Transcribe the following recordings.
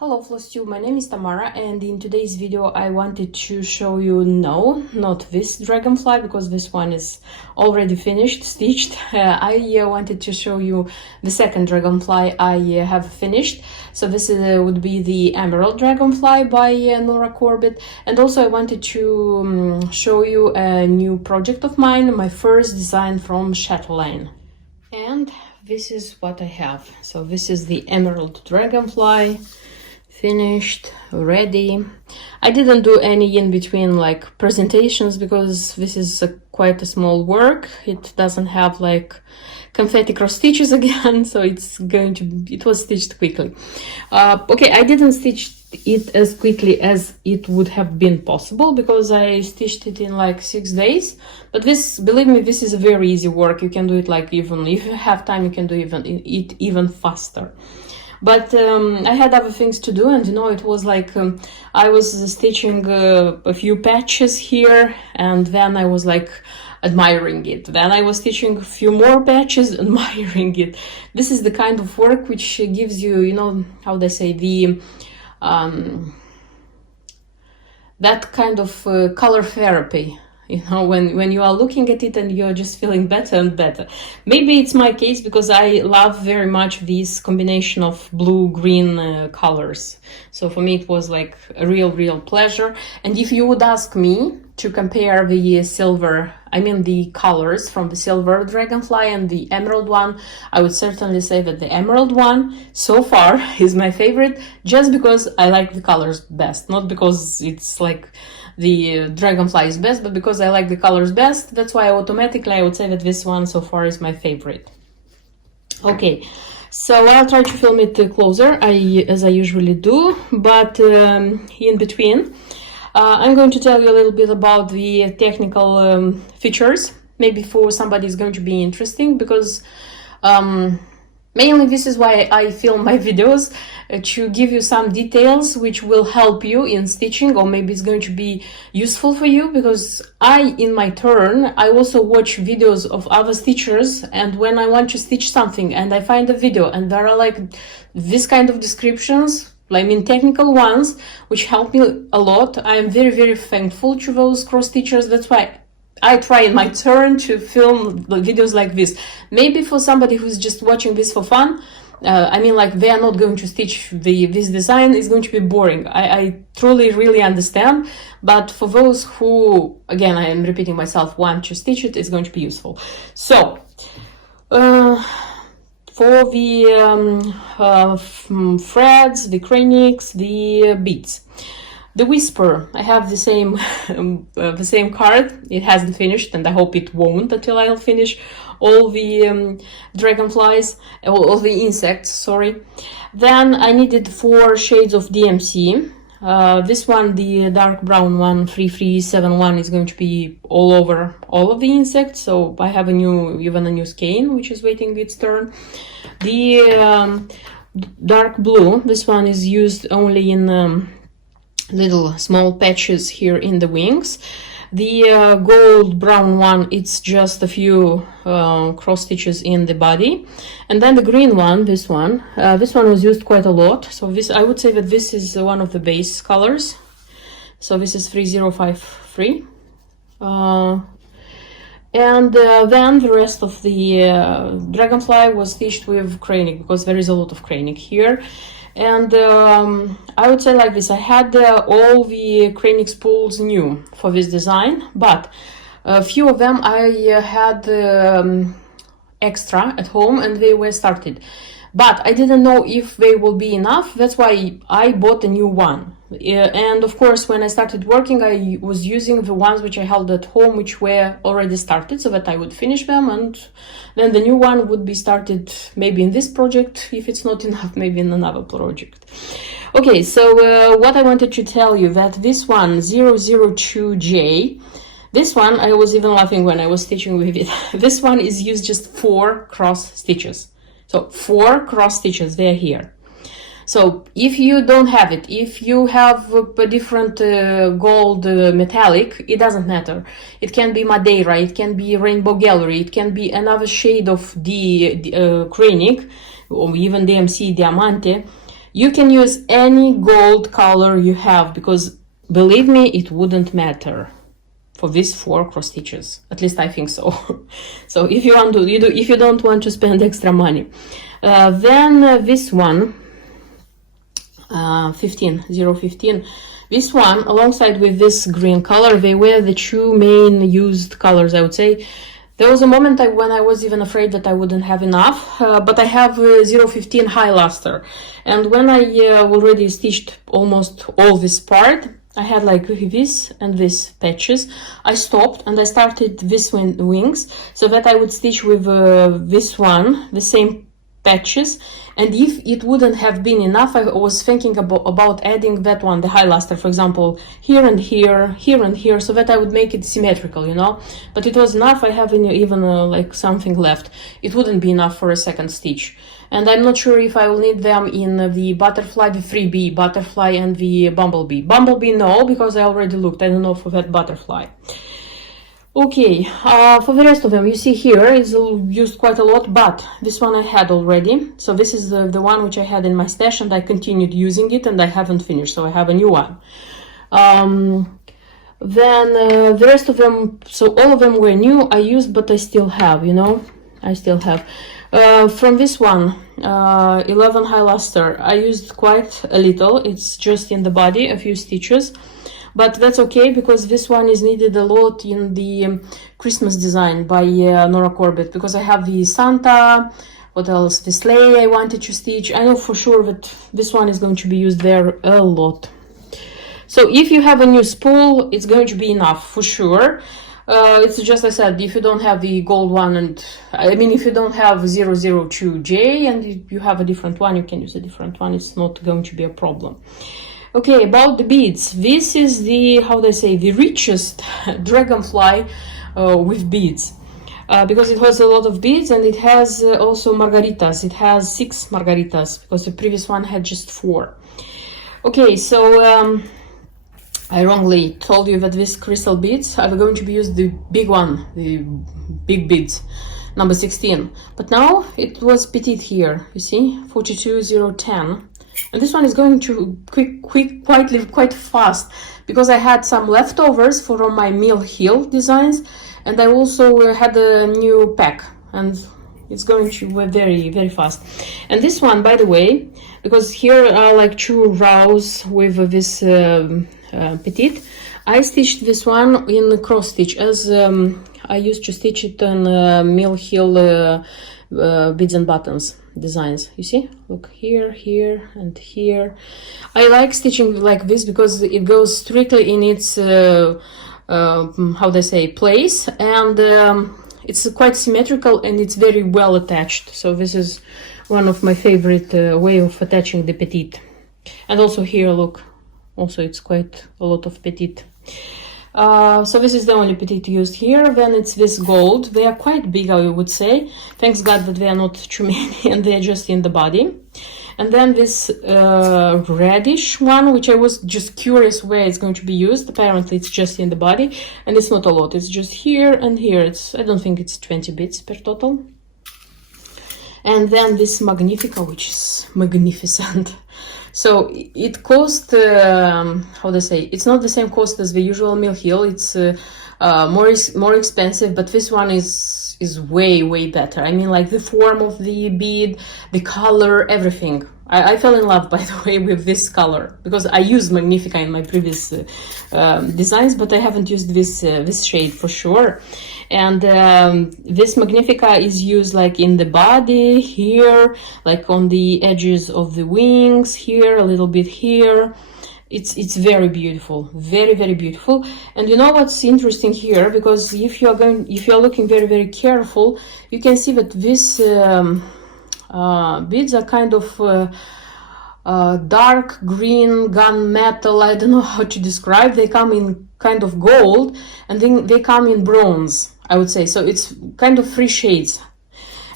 Hello Floss2, my name is Tamara, and in today's video I wanted to show you, no, not this dragonfly, because this one is already finished, stitched. I wanted to show you the second dragonfly I have finished. So this would be the Emerald Dragonfly by Nora Corbett, and also I wanted to show you a new project of mine, my first design from Chatelaine. And this is what I have. So this is the Emerald Dragonfly. Finished, ready. I didn't do any in between like presentations because this is quite a small work. It doesn't have like confetti cross stitches again, so it was stitched quickly. Okay, I didn't stitch it as quickly as it would have been possible because I stitched it in like 6 days. But this, believe me, this is a very easy work. You can do it like even if you have time, you can do it even faster. But I had other things to do, and it was like I was stitching a few patches here, and then I was like admiring it. Then I was stitching a few more patches, admiring it. This is the kind of work which gives you, how they say, the that kind of color therapy. When you are looking at it and you're just feeling better and better. Maybe it's my case because I love very much this combination of blue-green colors. So for me, it was like a real pleasure. And if you would ask me to compare the colors from the silver dragonfly and the emerald one, I would certainly say that the emerald one so far is my favorite, just because I like the colors best, not because it's like the dragonfly is best, but because I like the colors best. That's why automatically I would say that this one so far is my favorite. Okay, so I'll try to film it closer, as I usually do, but in between I'm going to tell you a little bit about the technical features. Maybe for somebody it's going to be interesting, because mainly this is why I film my videos, to give you some details which will help you in stitching, or maybe it's going to be useful for you, because in my turn, I also watch videos of other stitchers, and when I want to stitch something and I find a video and there are like this kind of descriptions, technical ones, which help me a lot. I am very thankful to those cross stitchers. That's why I try in my turn to film videos like this. Maybe for somebody who's just watching this for fun, they are not going to stitch this design, it's going to be boring. I truly really understand, but for those who, again, I am repeating myself, want to stitch it, it's going to be useful. So for the threads, the cranics, the beads. The Whisper, I have the same card. It hasn't finished, and I hope it won't until I'll finish all the dragonflies, all the insects, sorry. Then I needed 4 shades of DMC. This one, the dark brown one, 3371, is going to be all over all of the insects. So I have even a new skein, which is waiting its turn. The dark blue, this one is used only in little small patches here in the wings. The gold brown one, it's just a few cross stitches in the body. And then the green one, this one was used quite a lot. So I would say that this is one of the base colors. So this is 3053. And then the rest of the dragonfly was stitched with cranic, because there is a lot of cranic here. And I would say like this, I had all the cranic spools new for this design, but a few of them I had extra at home and they were started. But I didn't know if they will be enough, that's why I bought a new one. And of course, when I started working, I was using the ones which I held at home, which were already started, so that I would finish them, and then the new one would be started maybe in this project. If it's not enough, maybe in another project. Okay, so what I wanted to tell you, that this one, 002J, this one, I was even laughing when I was stitching with it. This one is used just 4 cross stitches. So 4 cross stitches, they're here. So if you don't have it, if you have a different gold metallic, it doesn't matter. It can be Madeira, it can be Rainbow Gallery, it can be another shade of the cranic, or even DMC Diamante. You can use any gold color you have, because believe me, it wouldn't matter for these 4 cross stitches. At least I think so. So if you want to, if you don't want to spend extra money. Then this one, 15, this one, alongside with this green color, they were the 2 main used colors, I would say. There was a moment when I was even afraid that I wouldn't have enough, but I have 015 high luster. And when I already stitched almost all this part, I had like this and this patches. I stopped and I started this wings, so that I would stitch with this one, the same patches. And if it wouldn't have been enough, I was thinking about adding that one, the high luster, for example, here and here, here and here, so that I would make it symmetrical, you know. But it was enough. I have even like something left. It wouldn't be enough for a second stitch. And I'm not sure if I will need them in the butterfly, the 3B butterfly, and the bumblebee. Bumblebee, no, because I already looked. I don't know for that butterfly. Okay, for the rest of them, you see here is used quite a lot, but this one I had already. So this is the one which I had in my stash, and I continued using it, and I haven't finished, so I have a new one. Then the rest of them, so all of them were new, I used, but I still have, you know, I still have. From this one, 11 high luster, I used quite a little. It's just in the body, a few stitches. But that's okay, because this one is needed a lot in the Christmas design by Nora Corbett, because I have the Santa, what else, the sleigh I wanted to stitch. I know for sure that this one is going to be used there a lot. So if you have a new spool, it's going to be enough for sure. It's just, I said, if you don't have the gold one, and I mean, if you don't have 002J and you have a different one, you can use a different one. It's not going to be a problem. Okay, about the beads. This is the, how they say, the richest dragonfly with beads. Because it has a lot of beads, and it has also margaritas. It has 6 margaritas, because the previous one had just 4. Okay, so I wrongly told you that these crystal beads are going to be used the big one, the big beads, number 16. But now it was petite here, you see, 42010. And this one is going to quite fast, because I had some leftovers from my mill heel designs, and I also had a new pack, and it's going to be very, very fast. And this one, by the way, because here are like 2 rows with this petite, I stitched this one in cross stitch, as I used to stitch it on mill heel beads and buttons designs. You see, look here, here, and here. I like stitching like this because it goes strictly in its how they say, place, and it's quite symmetrical, and it's very well attached. So this is one of my favorite way of attaching the petite. And also here, look, also it's quite a lot of petite. So this is the only petite used here. Then it's this gold. They are quite big, I would say. Thanks God that they are not too many, and they are just in the body. And then this reddish one, which I was just curious where it's going to be used. Apparently it's just in the body, and it's not a lot. It's just here and here. I don't think it's 20 bits per total. And then this Magnifica, which is magnificent. So it cost, how they say, it's not the same cost as the usual mill heel. It's more expensive, but this one is way better. I mean, like the form of the bead, the color, everything. I fell in love, by the way, with this color, because I used Magnifica in my previous designs, but I haven't used this shade for sure. And this Magnifica is used like in the body here, like on the edges of the wings here, a little bit here. It's very beautiful, very beautiful. And you know what's interesting here, because if you're looking very careful, you can see that these beads are kind of dark green gunmetal. I don't know how to describe. They come in kind of gold, and then they come in bronze, I would say. So it's kind of 3 shades.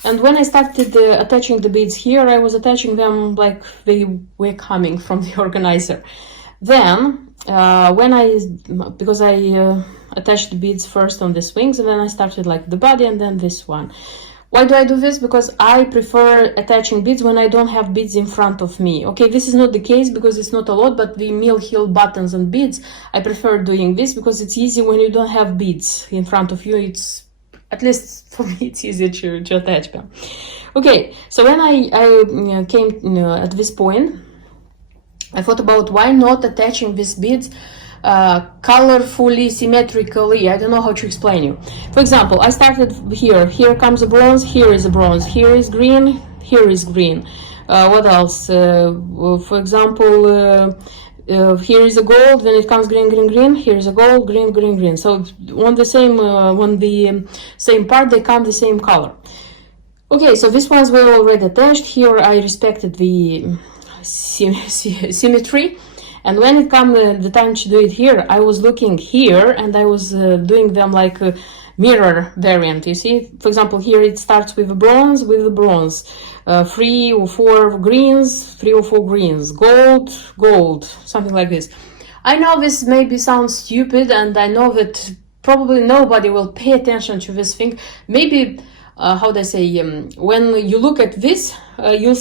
And when I started attaching the beads here, I was attaching them like they were coming from the organizer. Then because I attached the beads first on these wings, and then I started like the body and then this one. Why do I do this? Because I prefer attaching beads when I don't have beads in front of me. Okay, this is not the case because it's not a lot, but the mill heel buttons and beads, I prefer doing this because it's easy when you don't have beads in front of you. It's, at least for me, it's easier to attach them. Okay, so when I came at this point, I thought about why not attaching these beads colorfully, symmetrically. I don't know how to explain you. For example, I started here. Here comes a bronze. Here is a bronze. Here is green. Here is green. What else? For example, here is a gold. When it comes green, green, green. Here is a gold, green, green, green. So on the same part, they come the same color. Okay, so these ones were already attached. Here I respected the symmetry. And when it comes the time to do it here, I was looking here and I was doing them like a mirror variant. You see, for example, here it starts with a bronze, 3 or 4 greens, 3 or 4 greens, gold, gold, something like this. I know this maybe sounds stupid, and I know that probably nobody will pay attention to this thing. Maybe, how do I say, when you look at this, you'll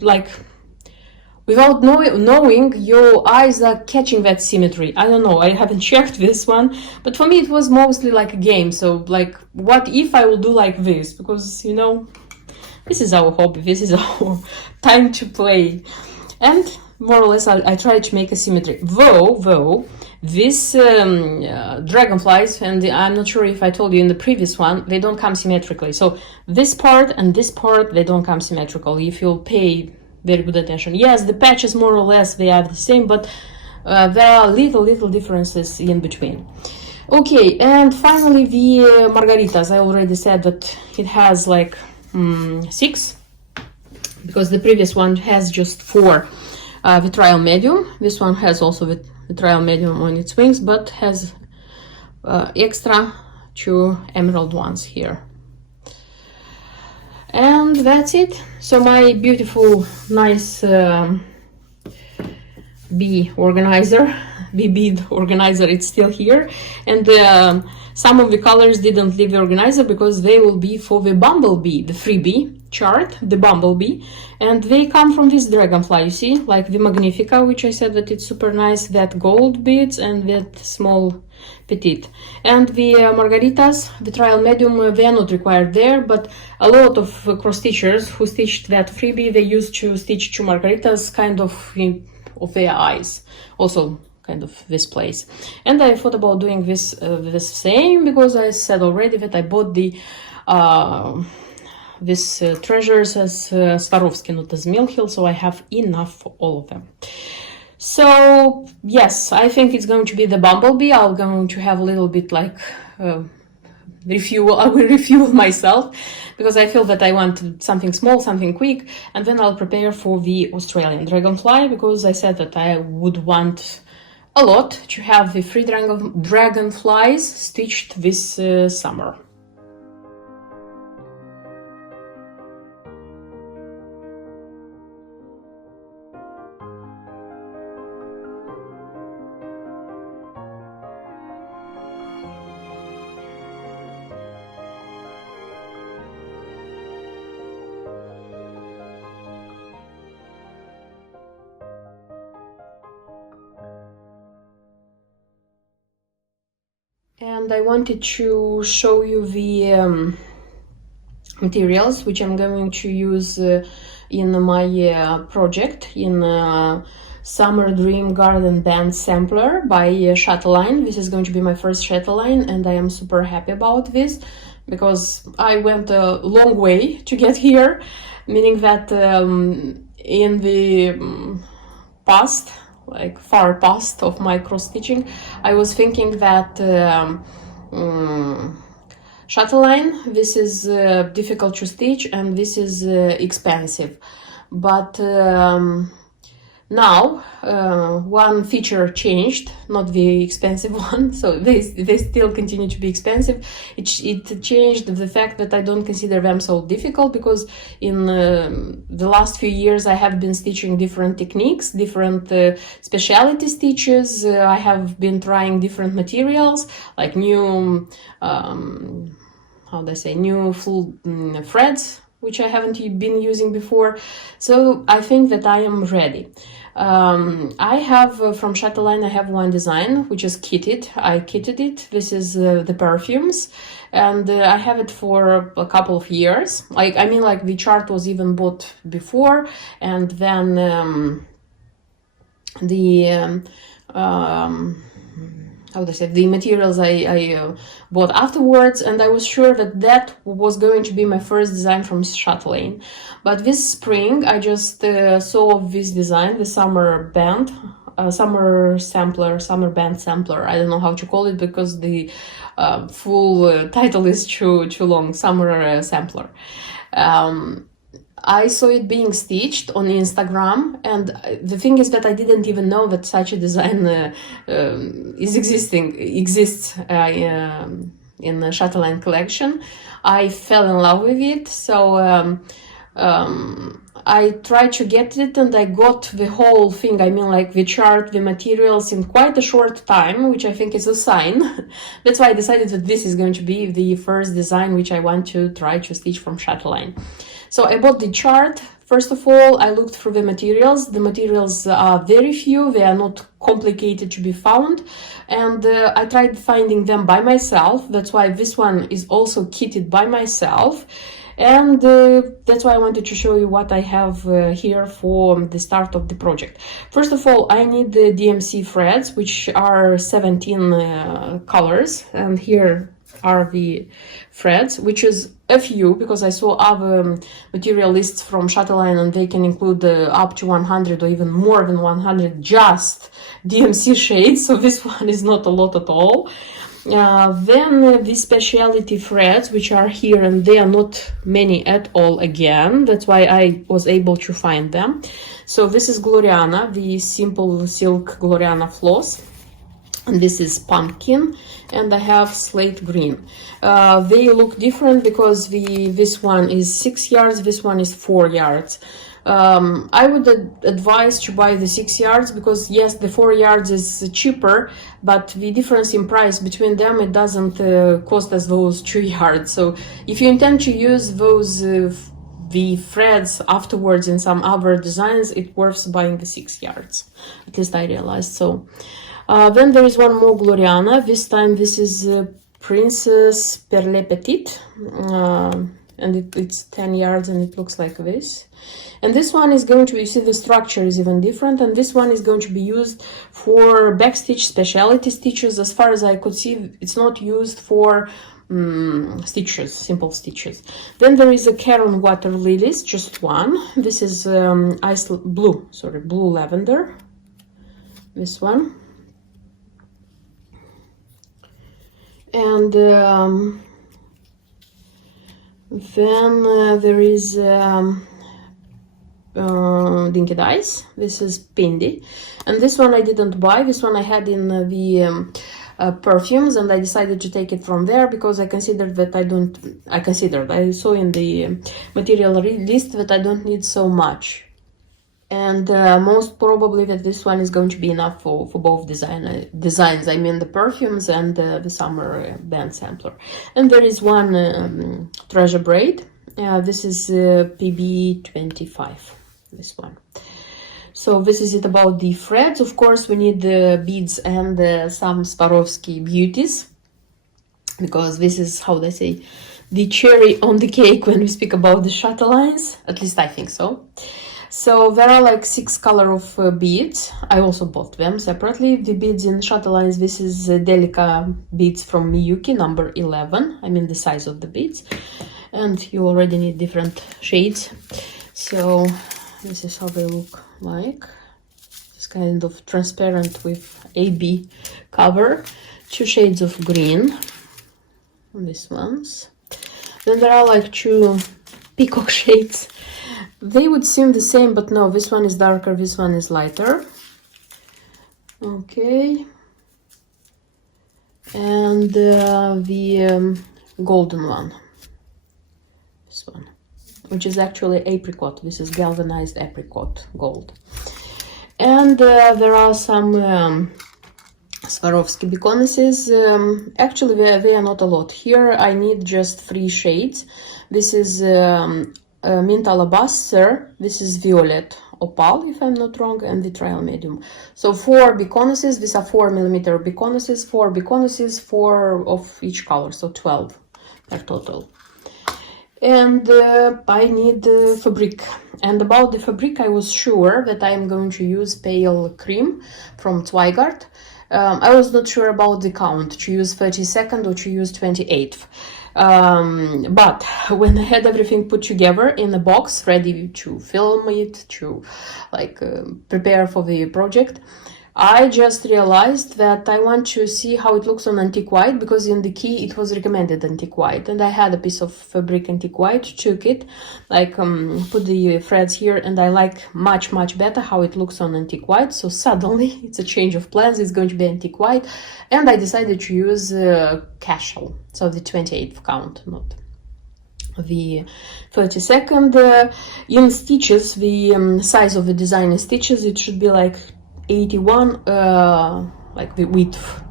like, without knowing, your eyes are catching that symmetry. I don't know, I haven't checked this one, but for me it was mostly like a game. So like, what if I will do like this? Because, you know, this is our hobby, this is our time to play. And more or less I try to make a symmetry. Though these dragonflies, and I'm not sure if I told you in the previous one, they don't come symmetrically. So this part and this part, they don't come symmetrical. If you'll pay very good attention. Yes, the patches more or less they are the same, but there are little differences in between. Okay, and finally the margaritas. I already said that it has like 6, because the previous one has just 4 vitriol medium. This one has also vitriol medium on its wings, but has extra 2 emerald ones here. And that's it. So my beautiful, nice bee bead organizer, it's still here. And some of the colors didn't leave the organizer because they will be for the bumblebee, the freebie chart, the bumblebee. And they come from this dragonfly, you see, like the Magnifica, which I said that it's super nice, that gold beads and that small petite. And the margaritas, the trial medium, they are not required there, but a lot of cross stitchers who stitched that freebie, they used to stitch 2 margaritas kind of their eyes, also kind of this place. And I thought about doing this the same, because I said already that I bought the these treasures as Swarovski, not as Mill Hill, so I have enough for all of them. So yes, I think it's going to be the bumblebee. I'm going to have a little bit like refuel. I will refuel myself, because I feel that I want something small, something quick, and then I'll prepare for the Australian dragonfly, because I said that I would want a lot to have the 3 dragonflies stitched this summer. And I wanted to show you the materials which I'm going to use in my project, in Summer Dream Garden Band Sampler by Chatelaine. This is going to be my first Chatelaine, and I am super happy about this, because I went a long way to get here, meaning that in the past, like far past of my cross stitching, I was thinking that Chatelaine, this is difficult to stitch and this is expensive, but now one feature changed, not the expensive one, so they still continue to be expensive. It changed the fact that I don't consider them so difficult, because in the last few years I have been stitching different techniques, different specialty stitches. I have been trying different materials, like new how do I say, new full threads, which I haven't been using before. So I think that I am ready. I have from Chatelaine, I have one design which is kitted. I kitted it. This is the perfumes, and I have it for a couple of years. Like, I mean, like the chart was even bought before, and then how do I say, the materials I bought afterwards, and I was sure that that was going to be my first design from Chatelaine. But this spring I just saw this design, the summer band, summer band sampler. I don't know how to call it because the full title is too long. Summer sampler. I saw it being stitched on Instagram, and the thing is that I didn't even know that such a design exists in the Chatelaine collection. I fell in love with it, so I tried to get it, and I got the whole thing, I mean like the chart, the materials, in quite a short time, which I think is a sign. That's why I decided that this is going to be the first design which I want to try to stitch from Chatelaine. So I bought the chart. First of all, I looked through the materials. The materials are very few, they are not complicated to be found, and I tried finding them by myself. That's why this one is also kitted by myself, and that's why I wanted to show you what I have here for the start of the project. First of all, I need the DMC threads, which are 17 colors, and here are the threads, which is a few, because I saw other material lists from Chatelaine and they can include up to 100 or even more than 100 just DMC shades, so this one is not a lot at all. Then the specialty threads, which are here, and they are not many at all again. That's why I was able to find them. So this is Gloriana, the simple silk Gloriana floss. And this is pumpkin, and I have slate green. They look different because this one is 6 yards, this one is 4 yards. I would advise to buy the 6 yards because yes, the 4 yards is cheaper, but the difference in price between them, it doesn't cost us those 2 yards. So if you intend to use those the threads afterwards in some other designs, it's worth buying the 6 yards. At least I realized so. Then there is one more Gloriana. This time this is Princess Perle Petite, and it's 10 yards and it looks like this. And this one is going to be, you see the structure is even different, and this one is going to be used for backstitch specialty stitches. As far as I could see, it's not used for stitches, simple stitches. Then there is a Caron Water Lilies, just one. This is blue lavender, this one. And then there is Dinky Dice. This is Pindy, and this one I didn't buy. This one I had in the perfumes, and I decided to take it from there because I considered that I saw in the material list that I don't need so much. And most probably that this one is going to be enough for both designs, I mean the perfumes and the summer band sampler. And there is one treasure braid. This is PB25, this one. So this is it about the threads. Of course, we need the beads and some Swarovski beauties, because this is, how they say, the cherry on the cake when we speak about the Chatelaines. At least I think so. So there are like 6 colors of beads. I also bought them separately. The beads in Chatelaines, this is Delica beads from Miyuki, number 11. I mean the size of the beads. And you already need different shades. So this is how they look like. It's kind of transparent with AB cover. 2 shades of green. These ones. Then there are like 2 peacock shades. They would seem the same, but no, this one is darker, this one is lighter. Okay. And the golden one. This one, which is actually apricot. This is galvanized apricot gold. And there are some Swarovski beconnesses. Actually they are not a lot. Here I need just 3 shades. This is mint alabaster, this is violet opal if I'm not wrong, and the trial medium. So 4 beconnesses. These are 4mm beconnesses, 4 beconnesses, 4 of each color, so 12 per total. And I need fabric. And about the fabric, I was sure that I am going to use pale cream from Zweigart. I was not sure about the count, to use 32nd or to use 28th. But when I had everything put together in a box, ready to film it, to prepare for the project, I just realized that I want to see how it looks on antique white, because in the key it was recommended antique white, and I had a piece of fabric antique white, took it, put the threads here, and I like much better how it looks on antique white. So suddenly it's a change of plans, it's going to be antique white, and I decided to use casual, so the 28th count, not the 32nd. In stitches, the size of the design in stitches, it should be like 81, like the width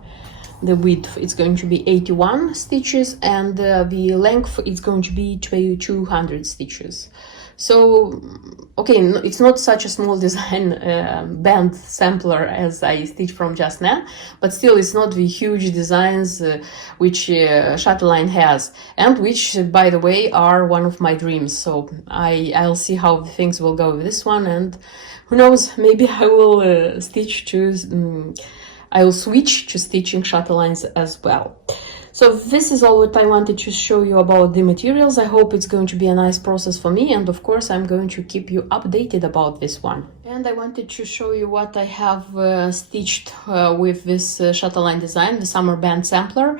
it's going to be 81 stitches, and the length is going to be 200 stitches. So okay, it's not such a small design band sampler as I stitched from just now, but still it's not the huge designs which Chatelaine has, and which, by the way, are one of my dreams. So I'll see how things will go with this one, and who knows, maybe I will I will switch to stitching Chatelaines as well. So this is all what I wanted to show you about the materials. I hope it's going to be a nice process for me, and of course I'm going to keep you updated about this one. And I wanted to show you what I have stitched with this Chatelaine design, the summer band sampler.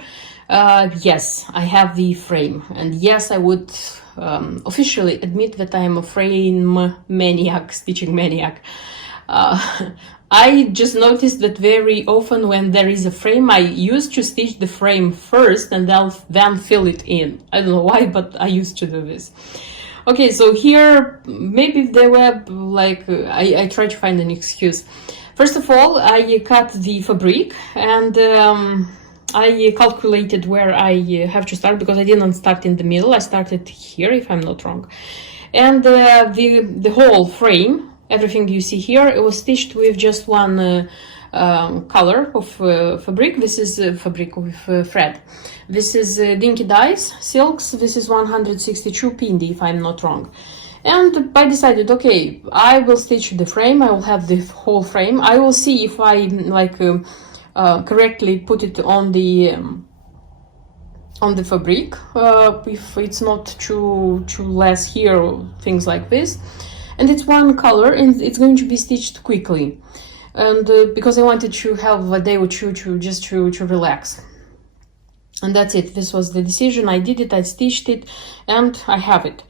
Yes, I have the frame, and yes, I would officially admit that I am a frame maniac, stitching maniac. I just noticed that very often when there is a frame, I used to stitch the frame first and then fill it in. I don't know why, but I used to do this. Okay, so here, maybe there were I try to find an excuse. First of all, I cut the fabric, and I calculated where I have to start, because I didn't start in the middle. I started here, if I'm not wrong. And the whole frame, everything you see here, it was stitched with just one color of fabric. This is fabric with thread. This is Dinky Dyes silks. This is 162 Pindi, if I'm not wrong. And I decided, okay, I will stitch the frame. I will have the whole frame. I will see if I correctly put it on the fabric, if it's not too less here, or things like this. And it's one color, and it's going to be stitched quickly. And because I wanted to have a day or two to relax. And that's it. This was the decision. I did it, I stitched it, and I have it.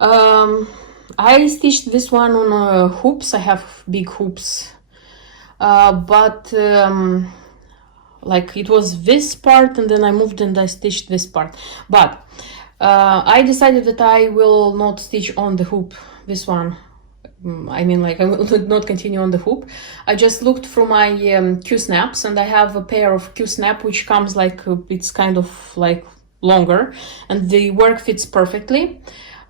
I stitched this one on hoops. I have big hoops. But it was this part, and then I moved and I stitched this part. But I decided that I will not stitch on the hoop, this one. I will not continue on the hoop. I just looked through my Q-snaps, and I have a pair of Q-snap which comes it's kind of longer, and the work fits perfectly.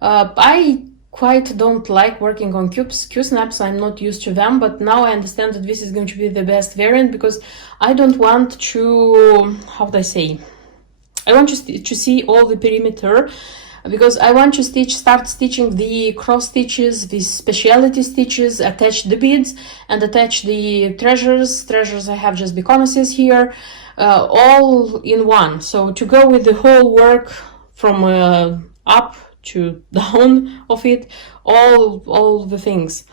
I quite don't like working on Q-snaps. I'm not used to them, but now I understand that this is going to be the best variant, because I don't want to, how would I say, I want to see all the perimeter, because I want to start stitching the cross stitches, the specialty stitches, attach the beads, and attach the treasures. I have just beconnesses here, all in one. So to go with the whole work from up to down of it, all the things.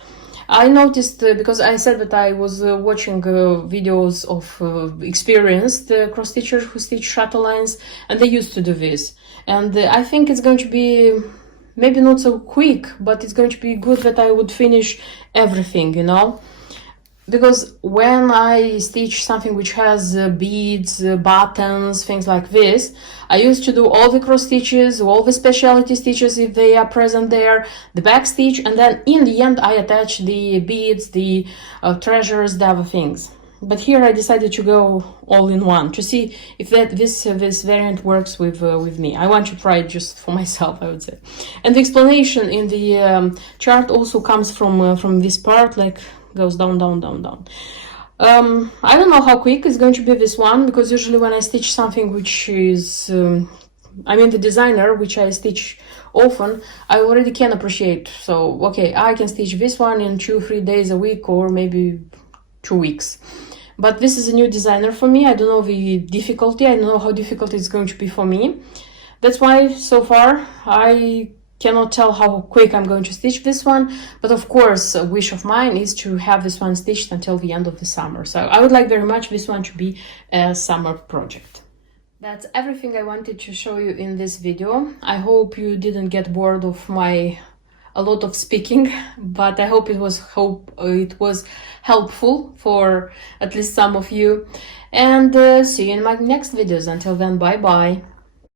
I noticed, because I said that I was watching videos of experienced cross stitchers who stitch Chatelaines, and they used to do this. And I think it's going to be maybe not so quick, but it's going to be good that I would finish everything, because when I stitch something which has beads, buttons, things like this, I used to do all the cross stitches, all the specialty stitches if they are present there, the back stitch, and then in the end I attach the beads, the treasures, the other things. but here I decided to go all in one to see if this variant works with me. I want to try it just for myself, I would say. And the explanation in the chart also comes from this part, like goes down, down, down, down. I don't know how quick it's going to be this one, because usually when I stitch something which is the designer, which I stitch often, I already can appreciate. So okay, I can stitch this one in 2-3 days a week, or maybe 2 weeks. But this is a new designer for me. I don't know the difficulty. I don't know how difficult it's going to be for me. That's why so far I cannot tell how quick I'm going to stitch this one. But of course, a wish of mine is to have this one stitched until the end of the summer. So I would like very much this one to be a summer project. That's everything I wanted to show you in this video. I hope you didn't get bored of a lot of speaking, but I hope it was helpful for at least some of you. And see you in my next videos. Until then, bye bye.